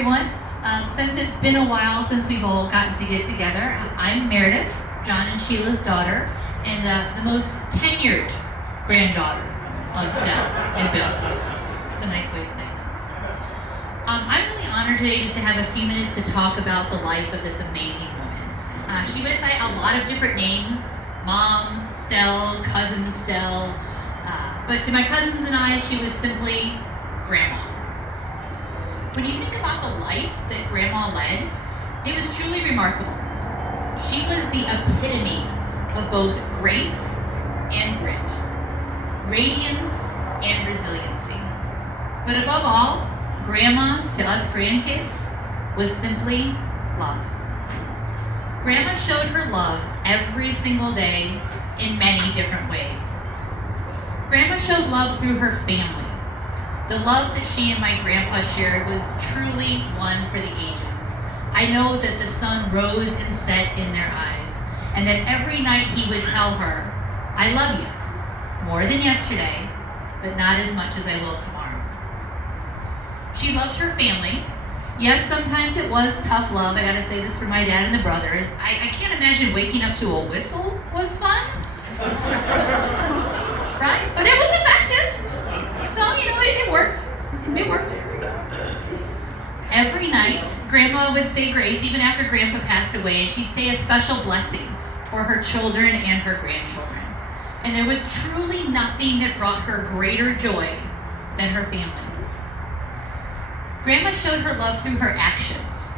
everyone. Since it's been a while since we've all gotten to get together, I'm Meredith, John and Sheila's daughter, and the most tenured granddaughter of Steph and Bill. It's a nice way of saying that. I'm really honored today just to have a few minutes to talk about the life of this amazing woman. She went by a lot of different names: Mom, Stell, Cousin Stell, but to my cousins and I, she was simply Grandma. When you think about the life that Grandma led, it was truly remarkable. She was the epitome of both grace and grit, radiance and resiliency. But above all, Grandma, to us grandkids, was simply love. Grandma showed her love every single day in many different ways. Grandma showed love through her family. The love that she and my grandpa shared was truly one for the ages. I know that the sun rose and set in their eyes, and that every night he would tell her, "I love you, more than yesterday, but not as much as I will tomorrow." She loved her family. Yes, sometimes it was tough love. I gotta say this for my dad and the brothers. I can't imagine waking up to a whistle was fun. Right? But it was effective. So, it worked. It worked. Every night, Grandma would say grace, even after Grandpa passed away, and she'd say a special blessing for her children and her grandchildren. And there was truly nothing that brought her greater joy than her family. Grandma showed her love through her actions.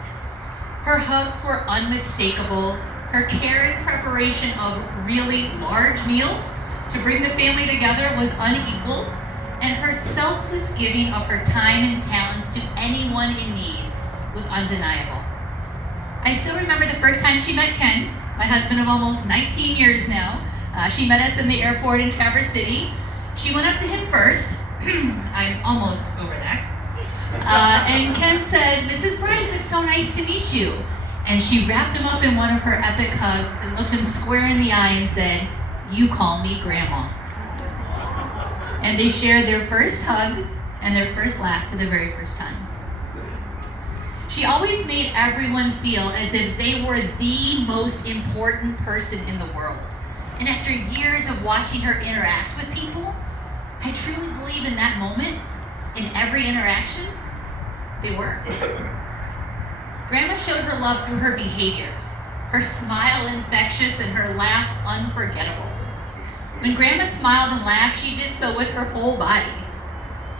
Her hugs were unmistakable. Her care and preparation of really large meals to bring the family together was unequaled, and her selfless giving of her time and talents to anyone in need was undeniable. I still remember the first time she met Ken, my husband of almost 19 years now. She met us in the airport in Traverse City. She went up to him first. I'm almost over that. And Ken said, "Mrs. Bryce, it's so nice to meet you." And she wrapped him up in one of her epic hugs and looked him square in the eye and said, "You call me Grandma." And they shared their first hug and their first laugh for the very first time. She always made everyone feel as if they were the most important person in the world. And after years of watching her interact with people, I truly believe in that moment, in every interaction, they were. Grandma showed her love through her behaviors, her smile infectious and her laugh unforgettable. When Grandma smiled and laughed, she did so with her whole body.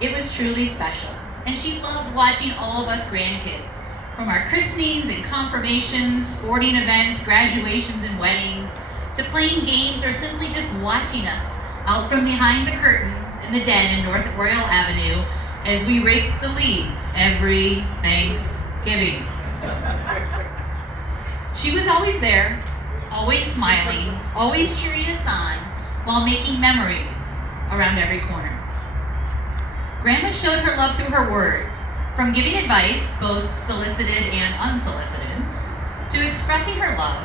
It was truly special, and she loved watching all of us grandkids, from our christenings and confirmations, sporting events, graduations and weddings, to playing games or simply just watching us out from behind the curtains in the den in North Royal Avenue as we raked the leaves every Thanksgiving. She was always there, always smiling, always cheering us on, while making memories around every corner. Grandma showed her love through her words, from giving advice, both solicited and unsolicited, to expressing her love.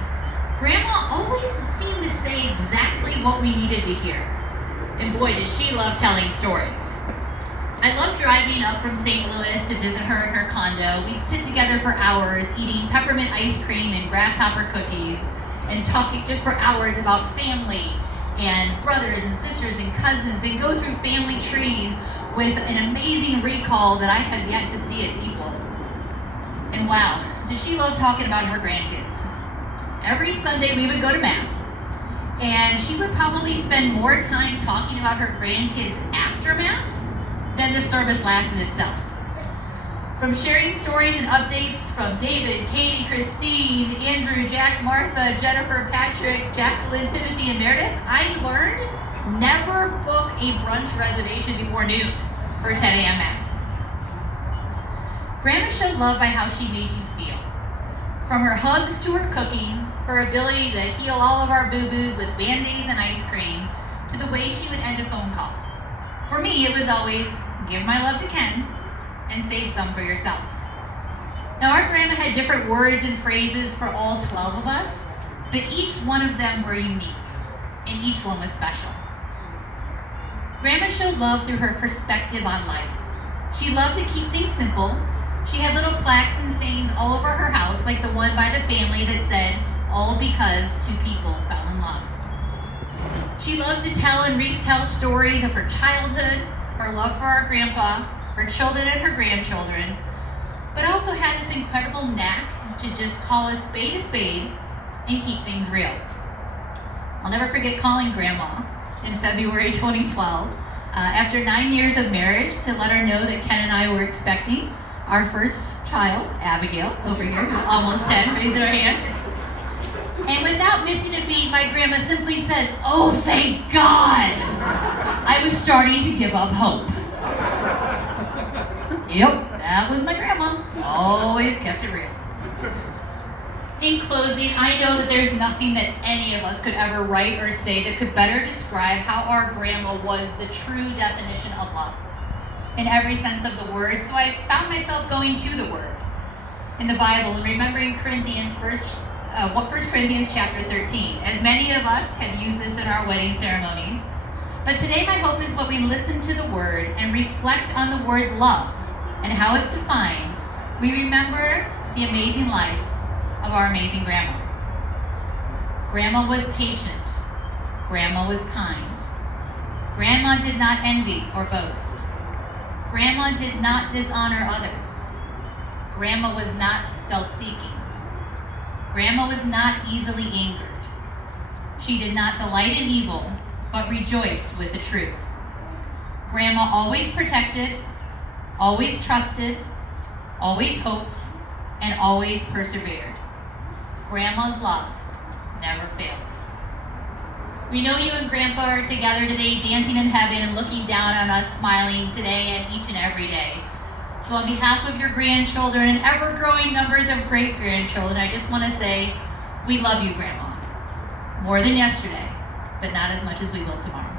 Grandma always seemed to say exactly what we needed to hear. And boy, did she love telling stories. I loved driving up from St. Louis to visit her in her condo. We'd sit together for hours, eating peppermint ice cream and grasshopper cookies, and talking just for hours about family and brothers and sisters and cousins, and go through family trees with an amazing recall that I have yet to see its equal. And wow, did she love talking about her grandkids. Every Sunday we would go to Mass, and she would probably spend more time talking about her grandkids after Mass than the service lasted itself. From sharing stories and updates from David, Katie, Christine, Andrew, Jack, Martha, Jennifer, Patrick, Jacqueline, Timothy, and Meredith, I learned never book a brunch reservation before noon for 10 a.m. Mass. Grandma showed love by how she made you feel. From her hugs to her cooking, her ability to heal all of our boo-boos with Band-Aids and ice cream, to the way she would end a phone call. For me, it was always, "Give my love to Ken, and save some for yourself." Now, our grandma had different words and phrases for all 12 of us, but each one of them were unique, and each one was special. Grandma showed love through her perspective on life. She loved to keep things simple. She had little plaques and sayings all over her house, like the one by the family that said, "All because two people fell in love." She loved to tell and retell stories of her childhood, her love for our grandpa, her children and her grandchildren, but also had this incredible knack to just call a spade and keep things real. I'll never forget calling Grandma in February 2012 after 9 years of marriage to let her know that Ken and I were expecting our first child, Abigail, over here, who's almost 10, raising her hand. And without missing a beat, my grandma simply says, "Oh, thank God!" I was starting to give up hope. Yep, that was my grandma. Always kept it real. In closing, I know that there's nothing that any of us could ever write or say that could better describe how our grandma was the true definition of love in every sense of the word. So I found myself going to the word in the Bible and remembering First Corinthians chapter 13. As many of us have used this in our wedding ceremonies. But today my hope is when we listen to the word and reflect on the word love and how it's defined, we remember the amazing life of our amazing grandma. Grandma was patient. Grandma was kind. Grandma did not envy or boast. Grandma did not dishonor others. Grandma was not self-seeking. Grandma was not easily angered. She did not delight in evil, but rejoiced with the truth. Grandma always protected, always trusted, always hoped, and always persevered. Grandma's love never failed. We know you and Grandpa are together today, dancing in heaven and looking down on us, smiling today and each and every day. So on behalf of your grandchildren and ever-growing numbers of great-grandchildren, I just want to say, we love you, Grandma. More than yesterday, but not as much as we will tomorrow.